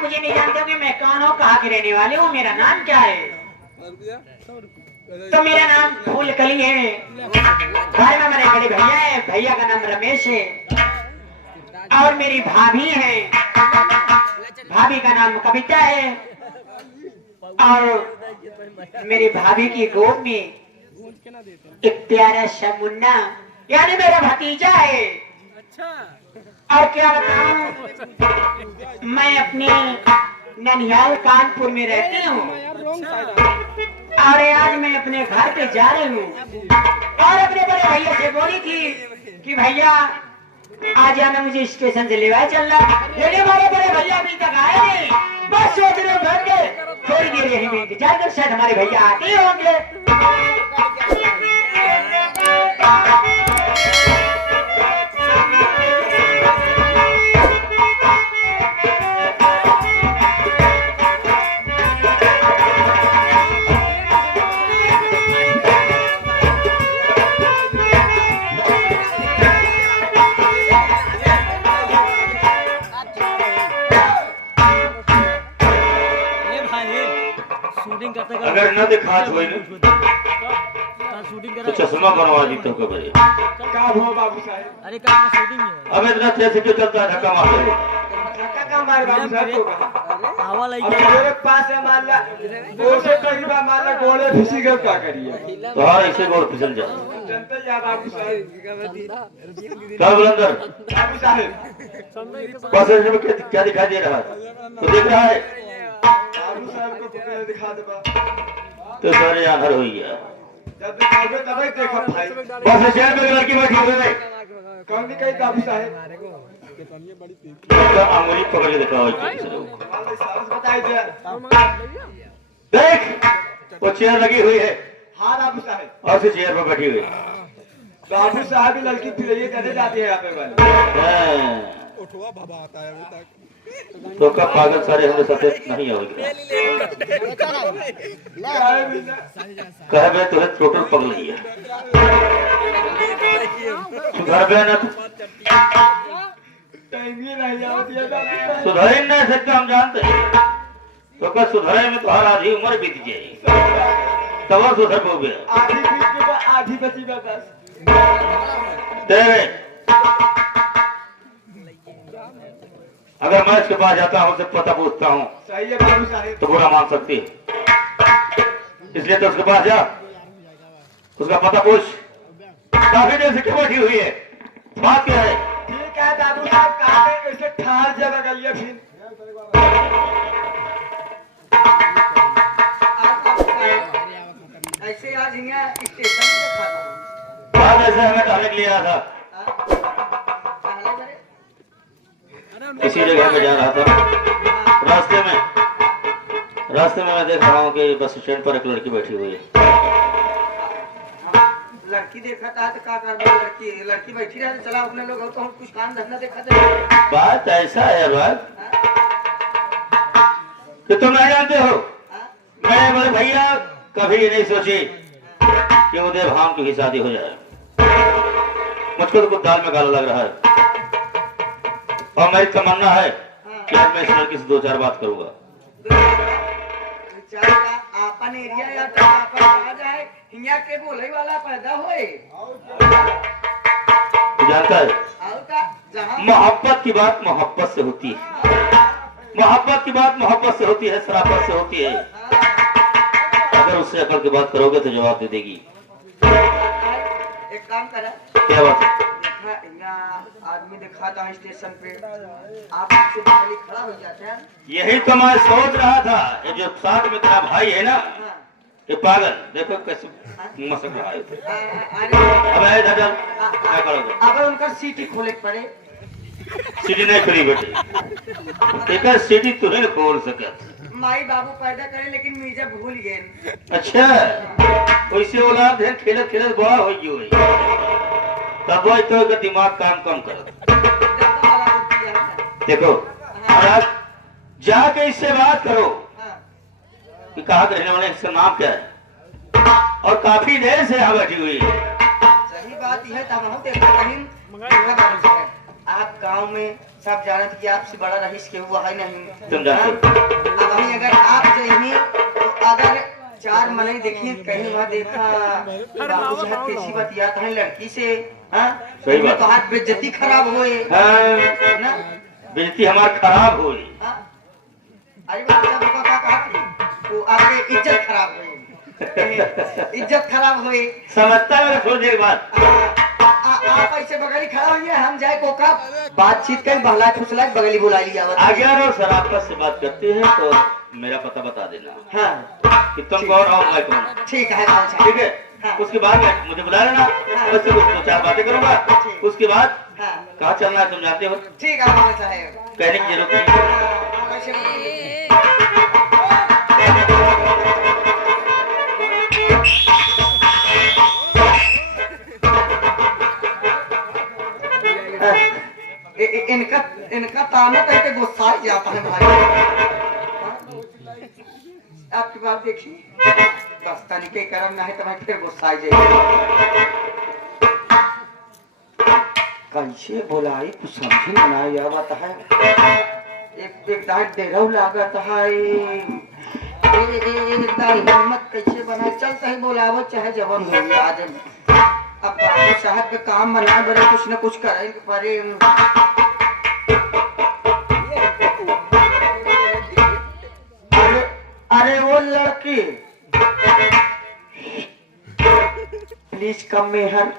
आप मुझे नहीं जानते हो कि मैं कौन हूँ, कहाँ की रहने वाली हूँ, मेरा नाम क्या है? तो मेरा नाम फूलकली है। घर में मेरे बड़े भैया है, भैया का नाम रमेश है और मेरी भाभी है, भाभी का नाम कविता है और मेरी भाभी की गोद में एक प्यारा सा मुन्ना यानी मेरा भतीजा है। और क्या बताऊं, मैं अपने ननिहाल कानपुर में रहती हूँ और आज मैं अपने घर पे जा रही हूँ और अपने बड़े भैया से बोली थी कि भैया आज जाना मुझे स्टेशन से लेवाए चलना, लेकिन हमारे बड़े भैया अभी तक आए नहीं। बस सोच रहे घर के थोड़ी देर यही में इंतजार कर, शायद हमारे भैया आते होंगे। अगर न दिखात होई न तो चश्मा बनवा दी तो कबरे का हुआ बाबू साहब? अरे का शूटिंग है। अब इतना तेज से क्यों चलता है, धक्का मार दे। धक्का का मार बाबू साहब को कहा हवा लगी अब मेरे पास है मान ला दो से करीबा मान ला गोले फिसी गए, क्या करिए तो हर ऐसे गोल फिसल जा। जनता जा बाबू साहब। क्या बुलंदर बाबू साहब पैसेंजर में क्या दिखाई दे रहा है, तो देख रहा है बाबू साहब को पकड़ दिखा दे तो सारे आधार हो गया। जब दिखाओगे तब ही देखो भाई। बस स्टैंड पे लड़की बैठी हुई है, कौन नहीं कही बाबू साहब? उसका अंगुली पकड़ के दिखाओ। वाले साहब बताई दे। देख वो चेयर लगी हुई है हाँ बाबू साहब। और उसी चेयर पर बैठी हुई है। बाबू साहब ही लड़की फिर ये कहते जाती है यहाँ पे वाले। उठवा बाबा आता है अभी तक। तो कब पागल सारे हमें सफेद नहीं होगी कह बे तुझे टोटल पगल ही है। सुधर बे न सुधर नहीं सकते, हम जानते हैं तो क्या सुधरे में तो हर आधी उम्र बीत जाएगी तब सुधर पाओगे। आधी बची बस तेरे अगर मैं इसके पास जाता हूँ, उससे पता पूछता हूँ सही है बाबू साहब। तो बुरा मान सकती है, इसलिए तो उसके पास जा, उसका पता पूछ। काफी देर से क्यों बैठी हुई है, बात क्या है? ठीक है बाबू साहब, कहा गए ऐसे ठार जगह गलिए फिर ऐसे आज यहाँ स्टेशन पे खाता बात ऐसे हमें टहलने लिया था, इसी जगह में जा रहा था। रास्ते में मैं देख रहा हूँ कि बस स्टैंड पर एक लड़की बैठी हुई है। लड़की देखा था तो क्या करना, लड़की बैठी रहे चला अपने लोग तो हम कुछ काम धंधा देखा था। बात ऐसा है बात कि तुम नहीं जानते हो, मेरे बड़े भैया कभी नहीं सोचे कि उदय भाम की शादी हो जाए। मुझको तो कुछ दाल में काला लग रहा है और मेरी तमन्ना है कि आज मैं इस लड़की से 2-4 बात करूंगा। अपन एरिया या तो अपन आ जाए हिया के बोले वाला पैदा होए। तू जानता है मोहब्बत की बात मोहब्बत से होती है, मोहब्बत की बात मोहब्बत से होती है, शराफत से होती है। अगर उससे अकल की बात करोगे तो जवाब दे देगी। एक काम करा, क्या बात है? आदमी देखा था स्टेशन पे, आप उससे पहले खड़ा हो जाते हैं। यही तो मैं सोच रहा था, ये जो साथ में तेरा भाई है ना, ये पागल देखो कैसे मसक रहा है। अब इधर चल, क्या करोगे? अगर उनका सीटी खोले पड़े, सीटी नहीं खुली बेटे, एक सीटी तू नहीं खोल सके। माई बाबू पैदा करे लेकिन मिर्जा भूल गए। अच्छा वैसे औलाद है, खेलत खेलत बड़ा हो गई तब वो तो का दिमाग काम कम कर। देखो आज जाके इससे बात करो कि कहाँ रहने वाले, इसका नाम क्या है और काफी देर से यहाँ बैठी हुई है। सही बात यह तब हम देखा कहीं आप गांव में सब जानत कि आपसे बड़ा रईस के हुआ है नहीं। तुम जानते हो। अब वहीं अगर आप जइही तो अगर चार मने देखी कहीं वहाँ देखा बाबू साहब कैसी बतियात है लड़की से, हाँ सही बात। तो हाथ बेइज्जती खराब होए हाँ, ना। बेइज्जती हमार खराब हुई। हाँ? अरे बच्चा बाबा का कहा थी वो आपके इज्जत खराब हुई, इज्जत खराब हुई। समझता मेरा थोड़ी देर बाद। आप ऐसे बगली खड़ा हुई हम जाए को का बातचीत कर बहला फुसला बगली बुला लिया। आज्ञा और सर आपस से बात करते हैं तो मेरा पता बता देना। हाँ कि तुम कौन और मैं कौन। ठीक है बाबू साहब। ठीक है। हाँ। उसके बाद में मुझे बुला लेना। हाँ। बस कुछ दो चार बातें करूंगा। ठीक। उसके बाद हाँ कहाँ चलना है तुम जानते हो। ठीक है बाबू साहब। कहने की जरूरत नहीं। हाँ, वैसे बोलिए। इनका इनका ताना कह के गुस्सा ही जाता है भाई। आपकी बात देखिए बस तनिके करम ना है तो मैं फिर गुस्सा आ जाएगी। कैसे बोलाई कुछ समझ में ना आया बात है। एक दांत डेरा लागत है। एक दांत हिम्मत कैसे बना चलता है बोलावो चाहे जवन हो आज। अब बाबू साहब के काम बना बड़े कुछ न कुछ करेंगे परे। अरे वो लड़की प्लीज कम मेहर।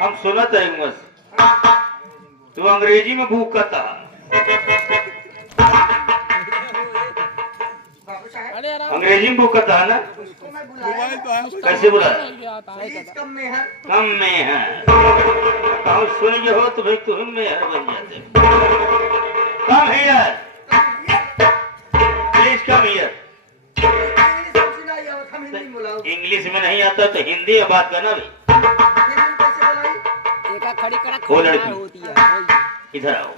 हम सुनत है बस। तू अंग्रेजी में भूकता। बाबू साहब अंग्रेजी में भूकता है ना। उसको मैं बुलाया मोबाइल तो है कैसे बुला। प्लीज कम मेहर। कम में है। हम सुन के हो तो भाई तुम में हर बन जाते। Come here. Please come here. English में नहीं आता तो हिंदी में बात करना भाई। खड़ी कड़ा वो लड़की। होती है इधर आओ।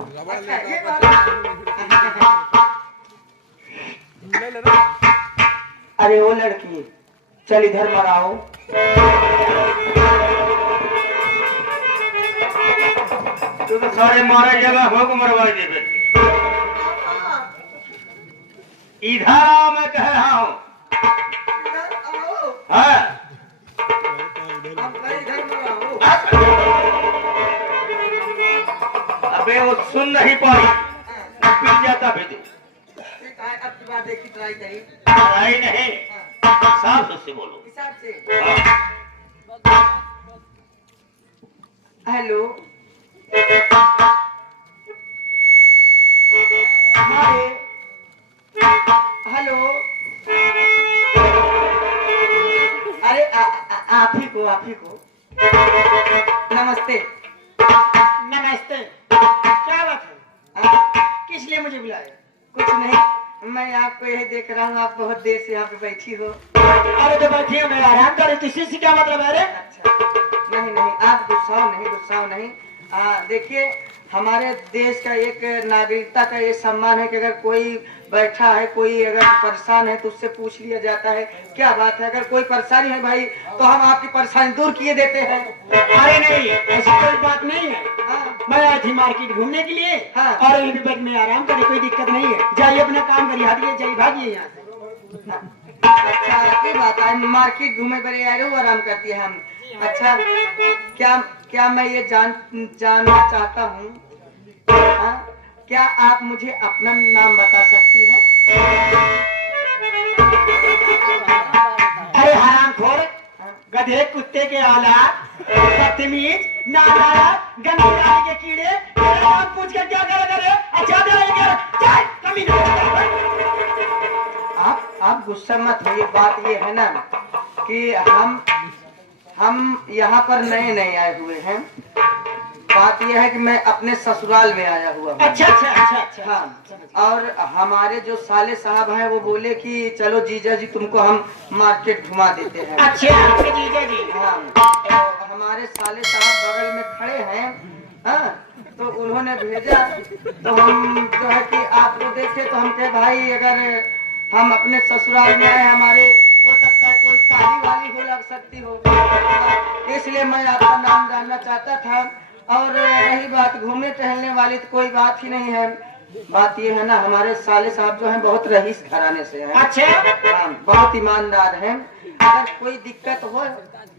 अरे वो लड़की चल इधर मराओ। तू तो सारे मारे जगह हो को मरवाई दे फिर। इधर आओ मैं कह रहा हूँ। हाँ। अबे वो सुन नहीं पाई। पीट जाता भी तू। लड़ाई नहीं। साफ उससे बोलो। हाँ। Hello hello. अरे आप ही को नमस्ते। नमस्ते। क्या बात है? किस लिए मुझे बुलाया? कुछ नहीं मैं आपको यही देख रहा हूँ आप बहुत देर से यहाँ पे बैठी हो। अरे तो बैठी हूँ मैं आराम कर रही थी। इसी से क्या मतलब है? अरे अच्छा नहीं आप गुस्साओ नहीं। देखिए हमारे देश का एक नागरिकता का ये सम्मान है कि अगर कोई बैठा है कोई अगर परेशान है तो उससे पूछ लिया जाता है क्या बात है। अगर कोई परेशानी है भाई तो हम आपकी परेशानी दूर किए देते हैं। अरे नहीं ऐसी कोई बात नहीं है। हाँ, मैं आई थी मार्केट घूमने के लिए। हाँ। और अभी बेड में आराम करिए कोई दिक्कत नहीं है। जाइए अपना काम करिए हटिए जाइए भागिए यहाँ से। अच्छा ये बात है मार्केट घूमे पर आराम करती है हम। अच्छा क्या मैं ये जानना चाहता हूँ क्या आप मुझे अपना नाम बता सकती हैं? अरे हरामखोर गधे कुत्ते के औलाद बदतमीज नालायक गंदी नाली के कीड़े मेरा नाम पूछ कर क्या करेगा? अच्छा आप गुस्सा मत होइए। बात ये है ना कि हम यहाँ पर नए आए हुए हैं। बात यह है कि मैं अपने ससुराल में आया हुआ हूँ। अच्छा। हाँ और हमारे जो साले साहब हैं वो बोले कि चलो जीजा जी तुमको हम मार्केट घुमा देते हैं। अच्छे आपके जीजा जी। हाँ तो हमारे साले साहब बगल में खड़े हैं। हाँ तो उन्होंने भेजा तो हम जो है कि आपको देखे तो हम कहे भाई अगर हम अपने ससुराल में आए हमारे हो सकता है कोई काली वाली हो लग सकती हो, इसलिए मैं आपका नाम जानना चाहता था। और रही बात घूमने टहलने वाली तो कोई बात ही नहीं है। बात ये है ना, हमारे साले साहब जो हैं बहुत रईस घराने से हैं। अच्छा, हाँ, बहुत ईमानदार हैं। अगर कोई दिक्कत हो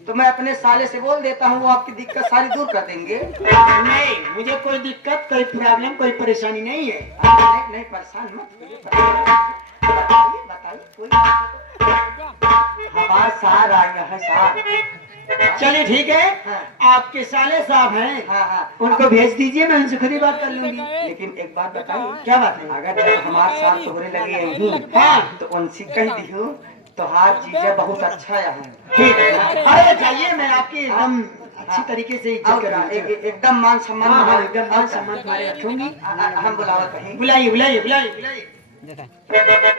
तो मैं अपने साले से बोल देता हूँ, वो आपकी दिक्कत सारी दूर कर देंगे। नहीं मुझे कोई दिक्कत, कोई प्रॉब्लम, कोई परेशानी नहीं है। नहीं नहीं, परेशान मत होइए, बताइए बताइए कोई। हमारा सार आया है, सार। चलिए ठीक है, हाँ। आपके साले साहब हैं, हाँ हाँ, उनको भेज दीजिए, मैं उनसे खुद ही बात कर लूंगी। लेकिन एक बात बताइए, क्या बात है? अगर जब हमारे साथ तोहरे लगे यहीं, हाँ। तो उनसे कह दियो तोहार जीजा बहुत अच्छा है। ठीक है, अरे जाइए, मैं आपकी एकदम अच्छी तरीके से इज्जत और करूंगा। एकदम मान सम्मान। हाँ हाँ, एकदम मान सम्मान तुम्हारे रखूंगी। हम बुलावा कहीं। बुलाइए बुलाइए बुलाइए बुलाइए।